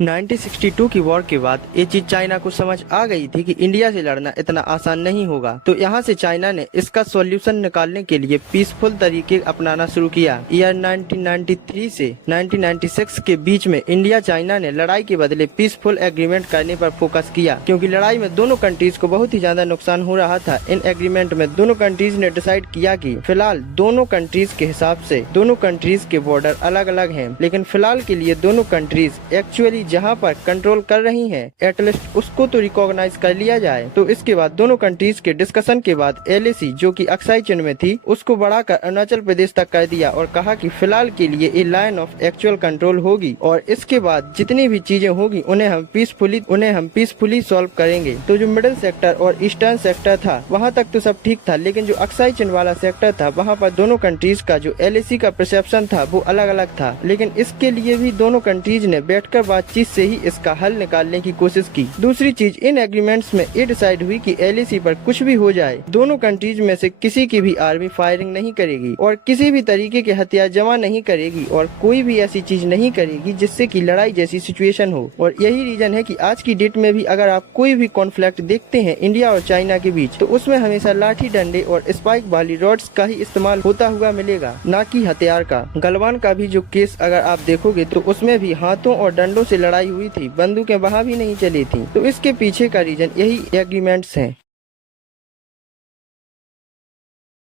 1962 की वॉर के बाद ये चीज चाइना को समझ आ गई थी कि इंडिया से लड़ना इतना आसान नहीं होगा। तो यहाँ से चाइना ने इसका सॉल्यूशन निकालने के लिए पीसफुल तरीके अपनाना शुरू किया। ईयर 1993 से 1996 के बीच में इंडिया चाइना ने लड़ाई के बदले पीसफुल एग्रीमेंट करने पर फोकस किया, क्योंकि लड़ाई में दोनों कंट्रीज को बहुत ही ज्यादा नुकसान हो रहा था। इन एग्रीमेंट में दोनों कंट्रीज ने डिसाइड किया कि फिलहाल दोनों कंट्रीज के हिसाब से दोनों कंट्रीज के बॉर्डर अलग अलग हैं, लेकिन फिलहाल के लिए दोनों कंट्रीज एक्चुअली जहां पर कंट्रोल कर रही हैं एटलीस्ट उसको तो रिकॉग्नाइज कर लिया जाए। तो इसके बाद दोनों कंट्रीज के डिस्कशन के बाद LAC जो कि अक्साई चिन में थी उसको बढ़ाकर अरुणाचल प्रदेश तक कर दिया और कहा कि फिलहाल के लिए ये लाइन ऑफ एक्चुअल कंट्रोल होगी और इसके बाद जितनी भी चीजें होगी उन्हें हम पीसफुली सॉल्व करेंगे। तो जो मिडिल सेक्टर और ईस्टर्न सेक्टर था वहाँ तक तो सब ठीक था, लेकिन जो अक्साई चिन वाला सेक्टर था वहाँ पर दोनों कंट्रीज का जो LAC का परसेप्शन था वो अलग अलग था। लेकिन इसके लिए भी दोनों कंट्रीज ने बैठकर बातचीत से ही इसका हल निकालने की कोशिश की। दूसरी चीज, इन एग्रीमेंट्स में ये डिसाइड हुई कि LAC पर कुछ भी हो जाए दोनों कंट्रीज में से किसी की भी आर्मी फायरिंग नहीं करेगी और किसी भी तरीके के हथियार जमा नहीं करेगी और कोई भी ऐसी चीज नहीं करेगी जिससे कि लड़ाई जैसी सिचुएशन हो। और यही रीजन है कि आज की डेट में भी अगर आप कोई भी कॉन्फ्लिक्ट देखते हैं इंडिया और चाइना के बीच तो उसमें हमेशा लाठी डंडे और स्पाइक वाली रॉड्स का ही इस्तेमाल होता हुआ मिलेगा, ना कि हथियार का। गलवान का भी जो केस अगर आप देखोगे तो उसमें भी हाथों और डंडों से लड़ाई हुई थी, बंदूकें वहां भी नहीं चली थी। तो इसके पीछे का रीजन यही एग्रीमेंट्स हैं।